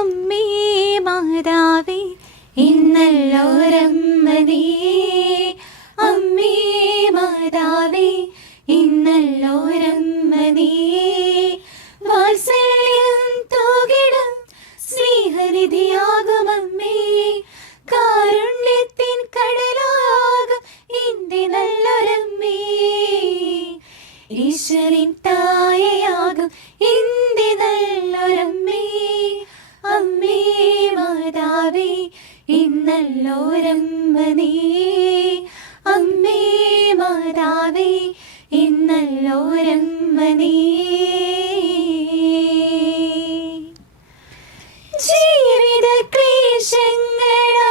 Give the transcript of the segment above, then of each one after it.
അമ്മേ മാതാവേ ഇന്നല്ലോരമ്മ നീ. അമ്മേ മാതാവേ ഇന്നല്ലോരമ്മ നീ. വാത്സല്യം തൂകിടും സ്നേഹനിധിയാകും അമ്മേ. കാരുണ്യത്തിൻ കടലാകും എൻ്റെ നല്ലൊരമ്മേ. ഈശ്വരൻ തായയാകും എൻ്റെ നല്ലൊരമ്മേ. അമ്മേ മാതാവേ ഇന്നല്ലോരമ്മ നീ. അമ്മേ മാതാവേ ഇന്നല്ലോരമ്മ നീ. ജീവിത ക്ലേശങ്ങളാൽ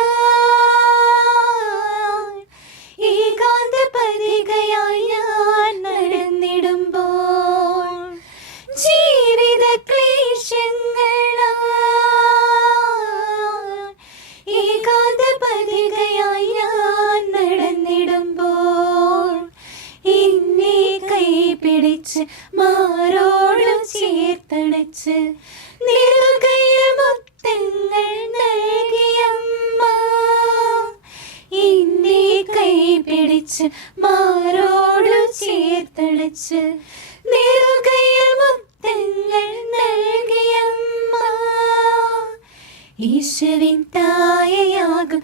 ഏകാന്ത പതികയായി ഞാൻ നടന്നിടുമ്പോൾ, ജീവിത ക്ലേശങ്ങളാൽ ഏകാന്ത പതികയായി ഞാൻ നടന്നിടുമ്പോൾ, എന്നെ കൈപിടിച്ച് മാറോട് ചേർത്തണച്ച് നിറുകയിൽ മുത്തങ്ങൾ നൽകിയമ്മ. എന്നെ കൈപിടിച്ച് മാറോട് ചേർത്തണച്ച് നിറുകയിൽ മുത്തങ്ങൾ നൽകിയമ്മ. ഈശ്വരൻ തായയാകും